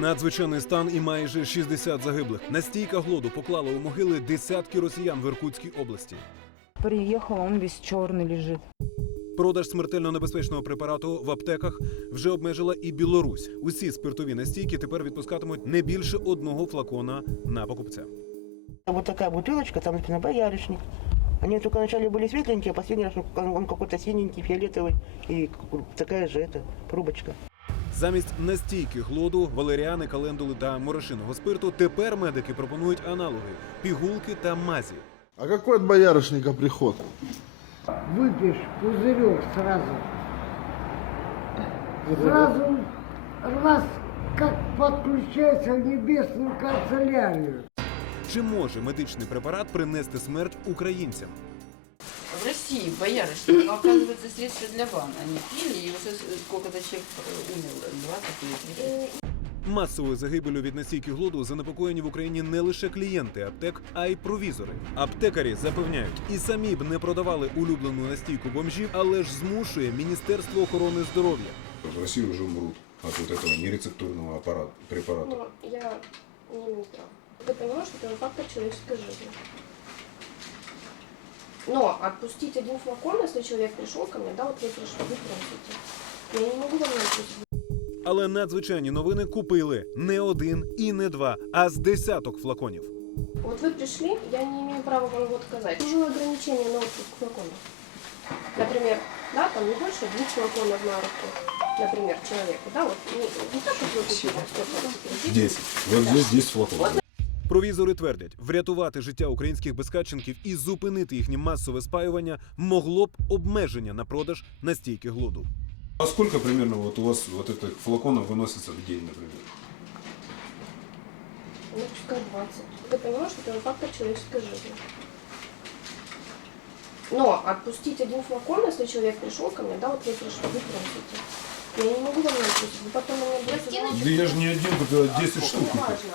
Надзвичайний стан і майже 60 загиблих. Настійка голоду поклала у могили десятки росіян в Іркутській області. Приехала, он весь черный лежит. Продаж смертельно небезпечного препарату в аптеках вже обмежила і Білорусь. Усі спиртові настійки тепер відпускатимуть не більше одного флакона на покупця. Вот такая бутылочка, там написано «Боярышник». Они только вначале были светленькие, а последний раз он- он какой-то синенький, фиолетовый. И такая же эта пробочка. Замість настійки глоду, валеріани, календули та морошиного спирту тепер медики пропонують аналоги пігулки та мазі. А какой от боярышника приход? выпьешь пузырек сразу. Сразу раз как подключается в небесную канцелярию. Чи може медичний препарат принести смерть українцям? В России боярышник, но оказывается средство для ванны. Они пили, и уже сколько-то человек э, умер, 20 или 30. Масовою загибелю від настійки глоду занепокоєні в Україні не лише клієнти аптек, а й провізори. Аптекарі запевняють, і самі б не продавали улюблену настійку бомжів, але ж змушує Міністерство охорони здоров'я. В России уже умрут от вот этого нерецептурного аппарата, препарата. Ну, я не имею права. Ты понимаешь, что это фактор человеческой жизни. Но отпустить один флакон, если человек пришел ко мне, да, вот вы пришли, вы просите. Я не могу вам отпустить. Але надзвичайні новини купили не один і не два, а з десяток флаконів. Вот вы пришли, я не имею права вам его отказать. Уже ограничение на отпуск флаконов. Например, да, там не больше двух флаконов на руку. Например, человеку, да, вот не, не так, как вы купили, сколько вы купили, 10. Вот здесь 10 флаконов. Провізори твердять, врятувати життя українських безкаченків і зупинити їхнє масове спаювання могло б обмеження на продаж настійки глоду. А сколько примерно вот у вас вот этих флаконов выносится в день, например? Ну, пускай 20. Ты понимаешь, что это фактор человеческой жизни. Но отпустить один флакон, если человек пришел ко мне, да, вот вы пришли, вы просите. Я не могу вам отпустить, вы потом на меня будете... Да я же не один, купил 10 штук. купил. Неважно.